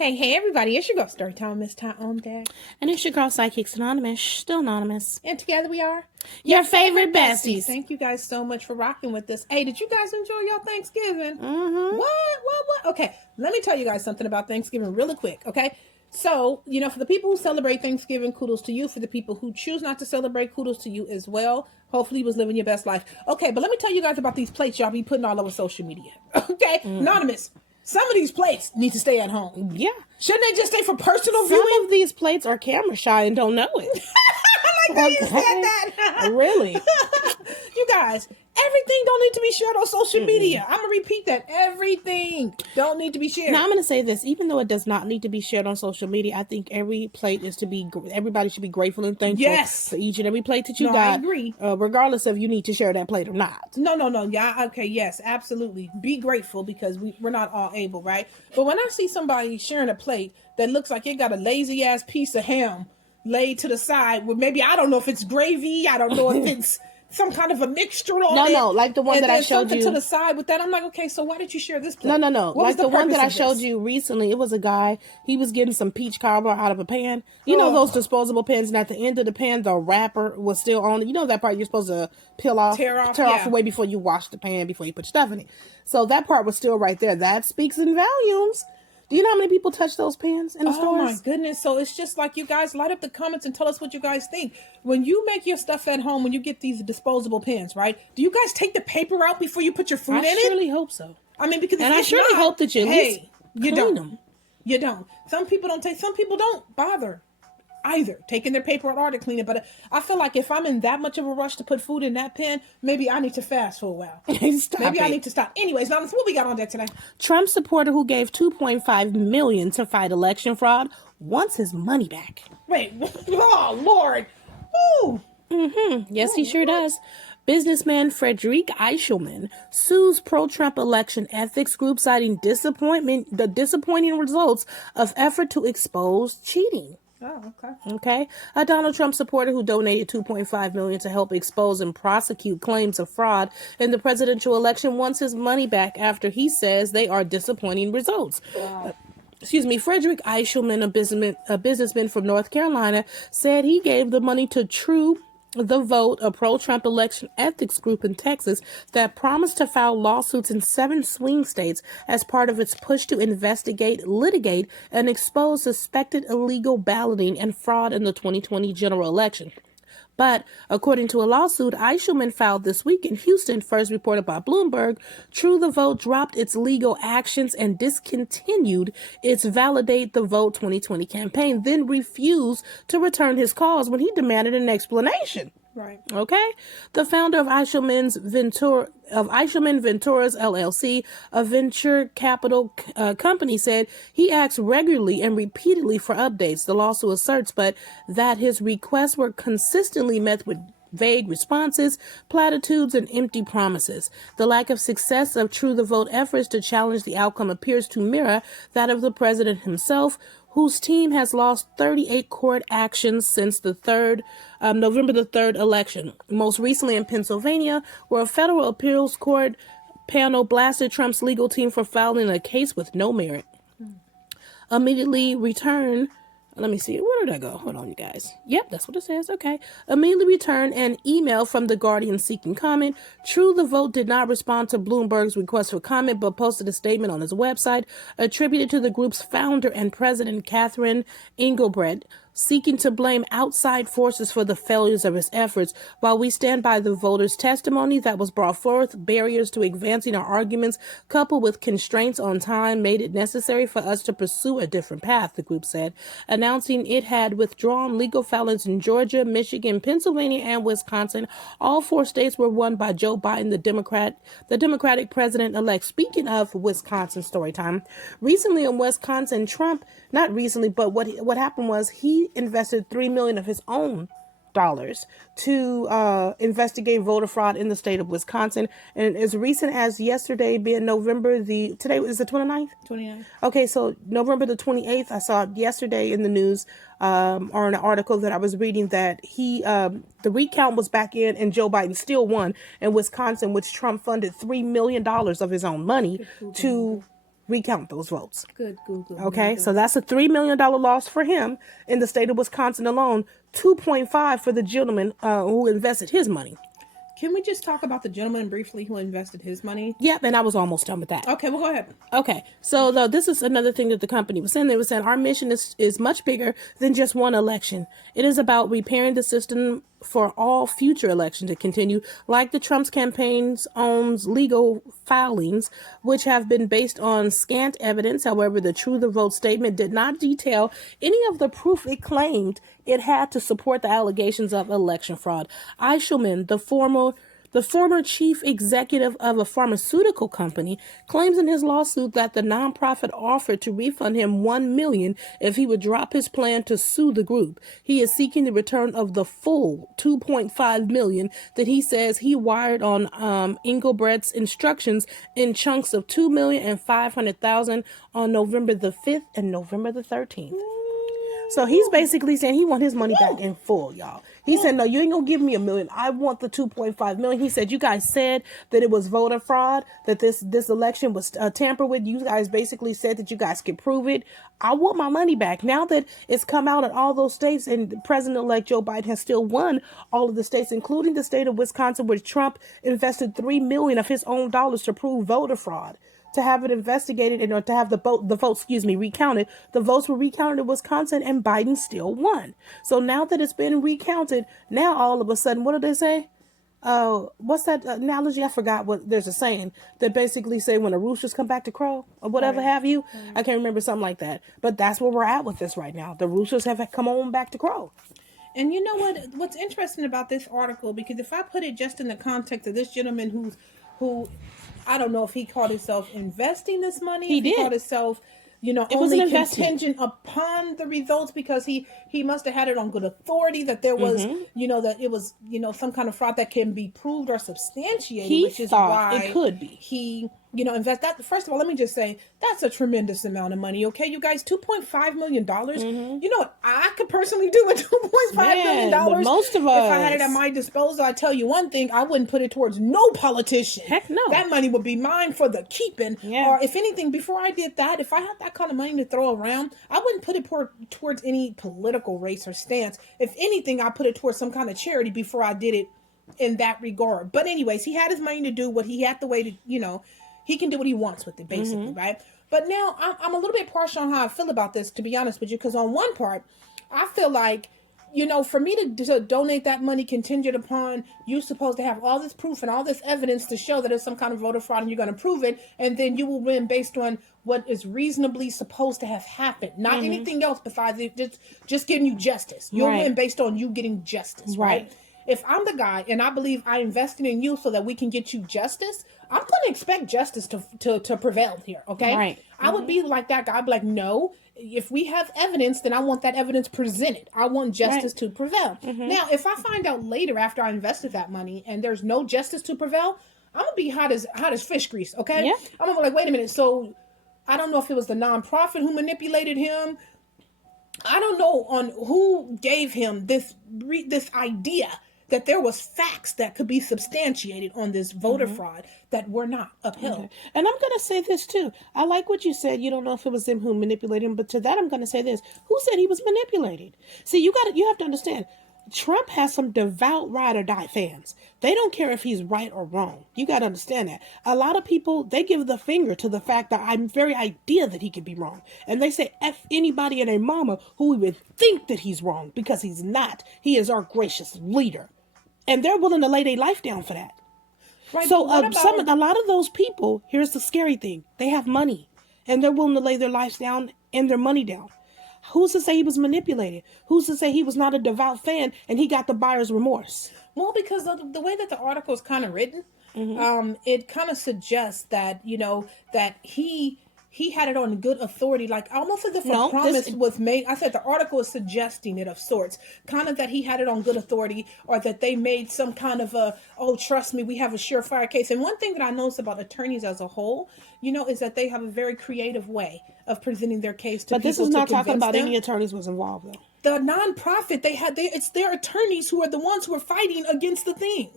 Hey, everybody, it's your girl, Storytime with Missty on deck. And it's your girl, Psychics Anonymous, still anonymous. And together we are your favorite besties. Thank you guys so much for rocking with us. Hey, did you guys enjoy your Thanksgiving? Mm-hmm. What? Okay, let me tell you guys something about Thanksgiving really quick, okay? So, for the people who celebrate Thanksgiving, kudos to you. For the people who choose not to celebrate, kudos to you as well. Hopefully you was living your best life. Okay, but let me tell you guys about these plates y'all be putting all over social media. Okay? Anonymous. Some of these plates need to stay at home. Yeah. Shouldn't they just stay for personal viewing? Some of these plates are camera shy and don't know it. I like that you said that. Really? You guys, everything don't need to be shared on social media. I'm going to repeat that. Everything don't need to be shared. Now, I'm going to say this. Even though it does not need to be shared on social media, I think every plate is everybody should be grateful and thankful for each and every plate that you got. I agree. Regardless of you need to share that plate or not. No. Yeah, okay, yes, absolutely. Be grateful because we're not all able, right? But when I see somebody sharing a plate that looks like it got a lazy-ass piece of ham laid to the side with maybe, I don't know if it's gravy, I don't know if it's some kind of a mixture on it. No, like the one that I showed you. To the side with that, I'm like, okay, so why did you share this plate? No. Like the one that I showed you recently, it was a guy, he was getting some peach cobbler out of a pan. You know those disposable pans, and at the end of the pan, the wrapper was still on it. You know that part you're supposed to tear off away before you wash the pan, before you put stuff in it. So that part was still right there. That speaks in volumes. Do you know how many people touch those pans in the stores? Oh my goodness. So it's just like, you guys light up the comments and tell us what you guys think. When you make your stuff at home, when you get these disposable pans, right? Do you guys take the paper out before you put your food in it? I surely hope so. I mean, because I surely hope that you at least clean them. You don't. Some people don't bother either taking their paper out to clean it. But I feel like if I'm in that much of a rush to put food in that pan, maybe I need to fast for a while. I need to stop. Anyways, now what we got on deck today? Trump supporter who gave $2.5 million to fight election fraud wants his money back. Wait, oh Lord. Woo. Yes, he sure does. Businessman Frederick Eichelman sues pro-Trump election ethics group, citing the disappointing results of effort to expose cheating. Oh, okay. A Donald Trump supporter who donated $2.5 million to help expose and prosecute claims of fraud in the presidential election wants his money back after he says they are disappointing results. Wow. Frederick Eichelman, a businessman from North Carolina, said he gave the money to True the Vote, a pro-Trump election ethics group in Texas that promised to file lawsuits in 7 swing states as part of its push to investigate, litigate, and expose suspected illegal balloting and fraud in the 2020 general election. But according to a lawsuit Eichelman filed this week in Houston, first reported by Bloomberg, True the Vote dropped its legal actions and discontinued its Validate the Vote 2020 campaign, then refused to return his calls when he demanded an explanation. Right. Okay. The founder of Eichelman Ventures LLC, a venture capital company, said he asks regularly and repeatedly for updates, the lawsuit asserts, but that his requests were consistently met with vague responses, platitudes, and empty promises. The lack of success of True the Vote efforts to challenge the outcome appears to mirror that of the president himself, whose team has lost 38 court actions since the November the 3rd election. Most recently in Pennsylvania, where a federal appeals court panel blasted Trump's legal team for filing a case with no merit. Immediately return. Let me see. Where did I go? Hold on, you guys. Yep, that's what it says. Okay. Immediately returned an email from The Guardian seeking comment. True the Vote did not respond to Bloomberg's request for comment, but posted a statement on his website attributed to the group's founder and president, Catherine Engelbrecht, seeking to blame outside forces for the failures of his efforts. While we stand by the voters' testimony that was brought forth, barriers to advancing our arguments, coupled with constraints on time, made it necessary for us to pursue a different path, the group said, announcing it had withdrawn legal filings in Georgia, Michigan, Pennsylvania, and Wisconsin. All 4 states were won by Joe Biden, the Democratic president-elect. Speaking of Wisconsin story time, recently in Wisconsin, Trump, not recently, but what happened was he invested $3 million of his own dollars to investigate voter fraud in the state of Wisconsin. And as recent as yesterday, being today is the 29th? 29th. Okay, so November the 28th, I saw yesterday in the news or an article that I was reading that the recount was back in and Joe Biden still won in Wisconsin, which Trump funded $3 million of his own money to recount those votes. Good Google. Okay, so that's a $3 million loss for him in the state of Wisconsin alone. 2.5 for the gentleman who invested his money. Can we just talk about the gentleman briefly who invested his money? Yep, and I was almost done with that. Okay, well, go ahead. Okay, so this is another thing that the company was saying. They were saying our mission is much bigger than just one election. It is about repairing the system for all future elections to continue, like the Trump's campaign's own legal filings, which have been based on scant evidence. However, the True the Vote statement did not detail any of the proof it claimed it had to support the allegations of election fraud. Eishelman, the former chief executive of a pharmaceutical company, claims in his lawsuit that the nonprofit offered to refund him $1 million if he would drop his plan to sue the group. He is seeking the return of the full $2.5 million that he says he wired on Engelbrecht's instructions in chunks of $2 million and $500,000 on November the 5th and November the 13th. So he's basically saying he want his money back in full, y'all. He said, no, you ain't gonna give me $1 million. I want the 2.5 million. He said, you guys said that it was voter fraud, that this election was tampered with. You guys basically said that you guys could prove it. I want my money back. Now that it's come out in all those states and President-elect Joe Biden has still won all of the states, including the state of Wisconsin, where Trump invested $3 million of his own dollars to prove voter fraud, to have it investigated and to have the votes recounted. The votes were recounted in Wisconsin and Biden still won. So now that it's been recounted, now all of a sudden, what do they say? What's that analogy? I forgot what there's a saying that basically say when the roosters come back to crow or whatever have you. I can't remember, something like that. But that's where we're at with this right now. The roosters have come on back to crow. And you know what's interesting about this article, because if I put it just in the context of this gentleman who I don't know if he called himself investing this money. He did. Called himself, only contingent upon the results, because he must have had it on good authority that there was, that it was, some kind of fraud that can be proved or substantiated, which is why it could be. He, invest that. First of all, let me just say that's a tremendous amount of money. Okay, you guys, $2.5 million. You know what I could personally do with $2.5 million? Most of us, if I had it at my disposal, I tell you one thing, I wouldn't put it towards no politician. Heck no. That money would be mine for the keeping. Yeah. Or if anything, before I did that, if I had that kind of money to throw around, I wouldn't put it towards any political race or stance. If anything, I put it towards some kind of charity before I did it in that regard. But anyways, he had his money to do what he had the way to, he can do what he wants with it, basically, right? But now I'm a little bit partial on how I feel about this, to be honest with you, because on one part, I feel like, for me to donate that money contingent upon you're supposed to have all this proof and all this evidence to show that it's some kind of voter fraud and you're going to prove it, and then you will win based on what is reasonably supposed to have happened, not anything else besides it, just giving you justice. You'll win based on you getting justice, right? If I'm the guy and I believe I invested in you so that we can get you justice, I'm going to expect justice to prevail here, okay? Right. I would be like that guy. I'd be like, no, if we have evidence, then I want that evidence presented. I want justice to prevail. Now, if I find out later after I invested that money and there's no justice to prevail, I'm going to be hot as fish grease, okay? Yeah. I'm going to be like, wait a minute. So I don't know if it was the nonprofit who manipulated him. I don't know on who gave him this idea that there was facts that could be substantiated on this voter fraud that were not upheld. Okay. And I'm going to say this too. I like what you said. You don't know if it was them who manipulated him, but to that I'm going to say this. Who said he was manipulated? See, you have to understand. Trump has some devout ride or die fans. They don't care if he's right or wrong. You got to understand that. A lot of people, they give the finger to the fact that I'm very idea that he could be wrong. And they say F anybody and their mama who even think that he's wrong, because he's not. He is our gracious leader. And they're willing to lay their life down for that. Right, so a lot of those people, here's the scary thing. They have money and they're willing to lay their lives down and their money down. Who's to say he was manipulated? Who's to say he was not a devout fan and he got the buyer's remorse? Well, because the way that the article is kind of written, it kind of suggests that, that he had it on good authority, like almost as if a promise was made. I said the article is suggesting it of sorts, kind of that he had it on good authority, or that they made some kind of trust me, we have a surefire case. And one thing that I notice about attorneys as a whole, is that they have a very creative way of presenting their case to people. But this is not talking about them. any attorneys was involved, though. The nonprofit, it's their attorneys who are the ones who are fighting against the thing.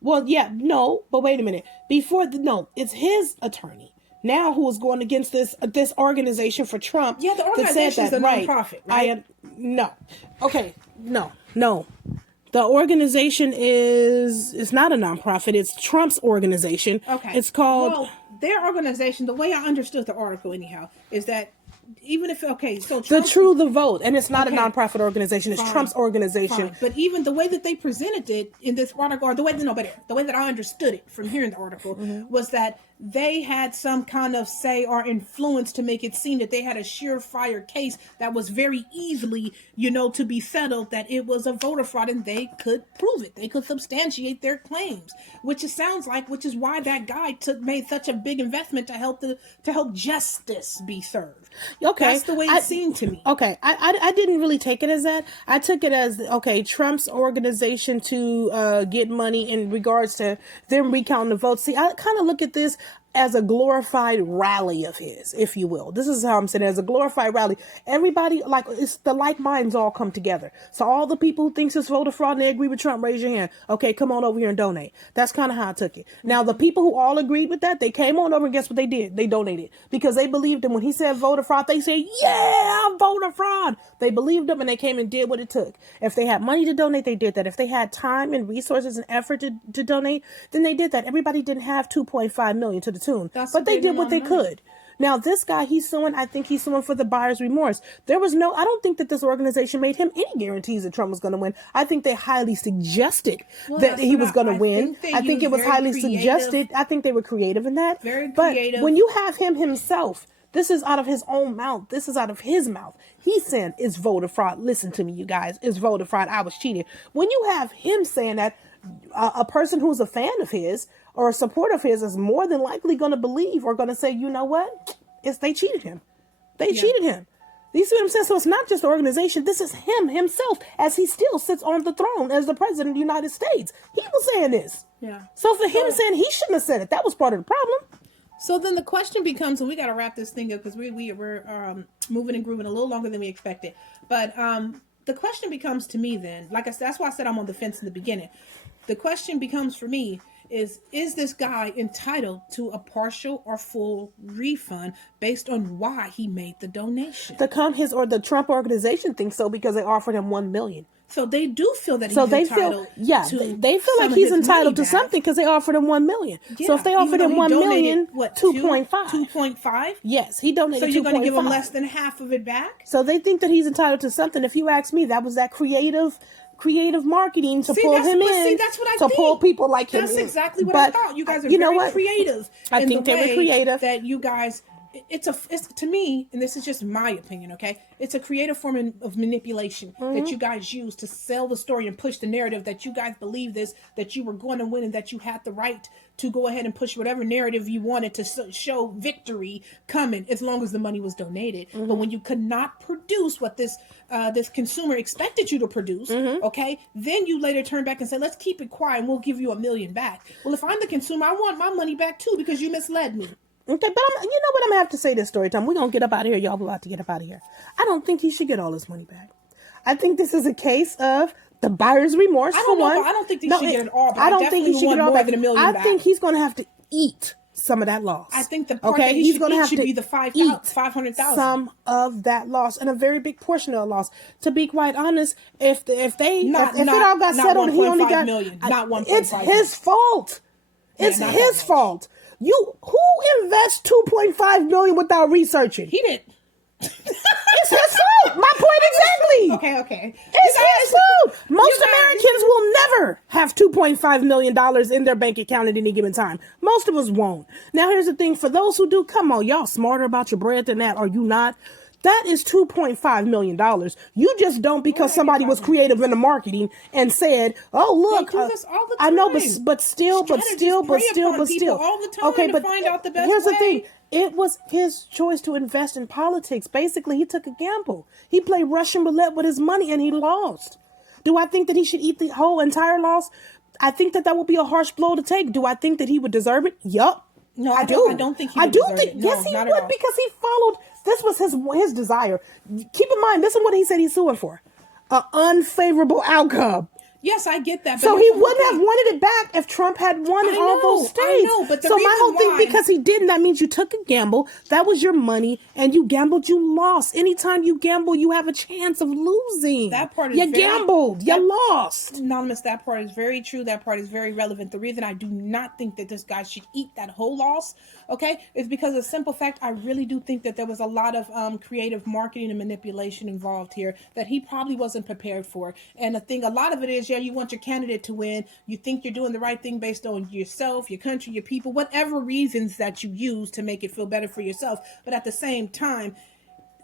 Well, yeah, no, but wait a minute. It's his attorney. now who is going against this organization for Trump. Yeah, the organization is a nonprofit, right? No. Okay, no. The organization is not a nonprofit. It's Trump's organization. Okay. It's called... Well, their organization, the way I understood the article anyhow, is that even if, okay, so the Vote, and it's not a nonprofit organization. It's Trump's organization. Fine. But even the way that they presented it in this article, or the way that I understood it from hearing the article was that they had some kind of say or influence to make it seem that they had a surefire case that was very easily, to be settled, that it was a voter fraud, and they could prove it. They could substantiate their claims, which is why that guy made such a big investment to help justice be served. Okay. That's the way it seemed to me. Okay. I didn't really take it as that. I took it as, Trump's organization to get money in regards to them recounting the votes. See, I kind of look at this as a glorified rally of his, if you will. This is how I'm saying it, as a glorified rally. Everybody, it's the like minds all come together. So all the people who thinks it's voter fraud and they agree with Trump, raise your hand. Okay, come on over here and donate. That's kind of how I took it. Now, the people who all agreed with that, they came on over and guess what they did? They donated. Because they believed him. When he said voter fraud, they said, yeah, I'm voter fraud. They believed him and they came and did what it took. If they had money to donate, they did that. If they had time and resources and effort to donate, then they did that. Everybody didn't have $2.5 million to the tune, but they did what they could. Now, this guy, I think he's suing for the buyer's remorse. I don't think that this organization made him any guarantees that Trump was going to win. I think they highly suggested that he was going to win. I think it was highly suggested. I think they were creative in that. Very creative. But when you have him himself, this is out of his own mouth. This is out of his mouth. He's saying it's voter fraud. Listen to me, you guys. It's voter fraud. I was cheated. When you have him saying that, a person who's a fan of his or a supporter of his is more than likely going to believe or going to say, you know what? They cheated him. They cheated him. You see what I'm saying? So it's not just the organization. This is him himself, as he still sits on the throne as the president of the United States. He was saying this. Yeah. So for him saying he shouldn't have said it, that was part of the problem. So then the question becomes, and we got to wrap this thing up because we're moving and grooving a little longer than we expected. But the question becomes to me then, like I said, that's why I said I'm on the fence in the beginning. The question becomes for me is this guy entitled to a partial or full refund based on why he made the donation? The Trump organization thinks so because they offered him $1 million. So they do feel that he's entitled. They feel like he's entitled to something because they offered him $1 million. Yeah, so if they offered him $1 million, 2.5. 2.5? Yes, he donated. So you're going to give him less than half of it back? So they think that he's entitled to something. If you ask me, that was that creative marketing to pull him in. See, that's what I think. To pull people like him in. That's exactly what I thought. You guys are very creative. I think they were creative. That you guys, it's to me, and this is just my opinion, okay? It's a creative form of manipulation that you guys use to sell the story and push the narrative that you guys believe this, that you were going to win, and that you had the right to go ahead and push whatever narrative you wanted to show victory coming, as long as the money was donated. But when you could not produce what this consumer expected you to produce, okay, then you later turn back and say, let's keep it quiet and we'll give you $1 million back. Well, if I'm the consumer, I want my money back too because you misled me. Okay, but you know what? I'm going to have to say this story time. We're going to get up out of here. Y'all about to get up out of here. I don't think he should get all his money back. I think this is a case of the buyer's remorse, I don't know, know. I don't think he should get it all back. I don't think he should get it all back. Than $1 million I think he's going to have to eat some of that loss. I think the part that he should eat should be the $500,000. Some of that loss, and a very big portion of the loss. To be quite honest, if it all got settled, he only got million, not 1.5. It's his fault. It's his fault. Who invests $2.5 million without researching? He did. It's his fault. My point exactly. Okay. It's his fault. Most Americans will never have $2.5 million in their bank account at any given time. Most of us won't. Now, here's the thing. For those who do, come on, y'all smarter about your bread than that. Are you not? That is $2.5 million. You just don't because somebody was creative in the marketing and said, "Oh, look, they do this all the time. I know, but still. All the time okay, but find out the best here's way. the thing. It was his choice to invest in politics. Basically, he took a gamble. He played Russian roulette with his money and he lost. Do I think that he should eat the whole entire loss? I think that would be a harsh blow to take. Do I think that he would deserve it? Yup. No, I do. I don't think he would deserve it. Yes, he would, because he followed. This was his desire. Keep in mind, this is what he said he's suing for: an unfavorable outcome. Yes, I get that. But So he wouldn't have wanted it back if Trump had won in all those states. I know, but the so reason my whole thing, why, because he didn't, that means you took a gamble. That was your money, and you gambled, you lost. Anytime you gamble, you have a chance of losing. That part is you gambled, you lost. Anonymous, that part is very true. That part is very relevant. The reason I do not think that this guy should eat that whole loss, okay, is because of the simple fact I really do think that there was a lot of creative marketing and manipulation involved here that he probably wasn't prepared for. And I think a lot of it is, yeah, you want your candidate to win. You think you're doing the right thing based on yourself, your country, your people, whatever reasons that you use to make it feel better for yourself. But at the same time,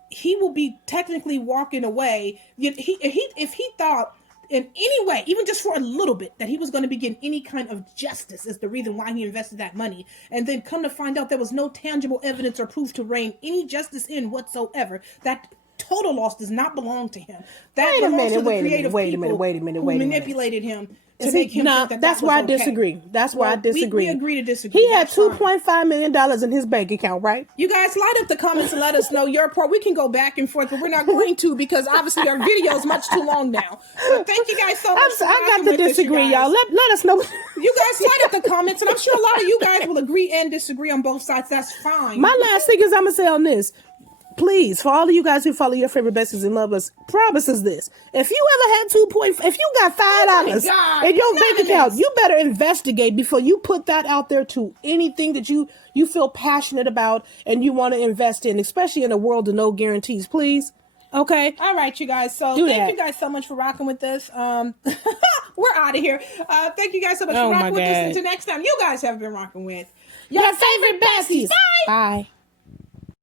he will be technically walking away. If he thought in any way, even just for a little bit, that he was going to be getting any kind of justice is the reason why he invested that money. And then come to find out there was no tangible evidence or proof to rein any justice in whatsoever. That total loss does not belong to him. That belongs to the creative people who manipulated him to make him think that that's was where I okay. disagree. That's where I disagree. We agree to disagree. He had $2.5 million in his bank account, right? You guys, light up the comments and let us know your part. We can go back and forth, but we're not going to because obviously our video is much too long now. But thank you guys so much. I got to disagree, y'all. Let us know. You guys light up the comments, and I'm sure a lot of you guys will agree and disagree on both sides. That's fine. My last thing is I'm going to say on this. Please, for all of you guys who follow your favorite besties and love us, promises this. If you ever had if you got $5 in your bank account, you better investigate before you put that out there to anything that you feel passionate about and you want to invest in, especially in a world of no guarantees, please. Okay. All right, you guys. So thank you guys so much for rocking with us. We're out of here. Thank you guys so much for rocking with us. Until next time, you guys have been rocking with your favorite besties. Bye.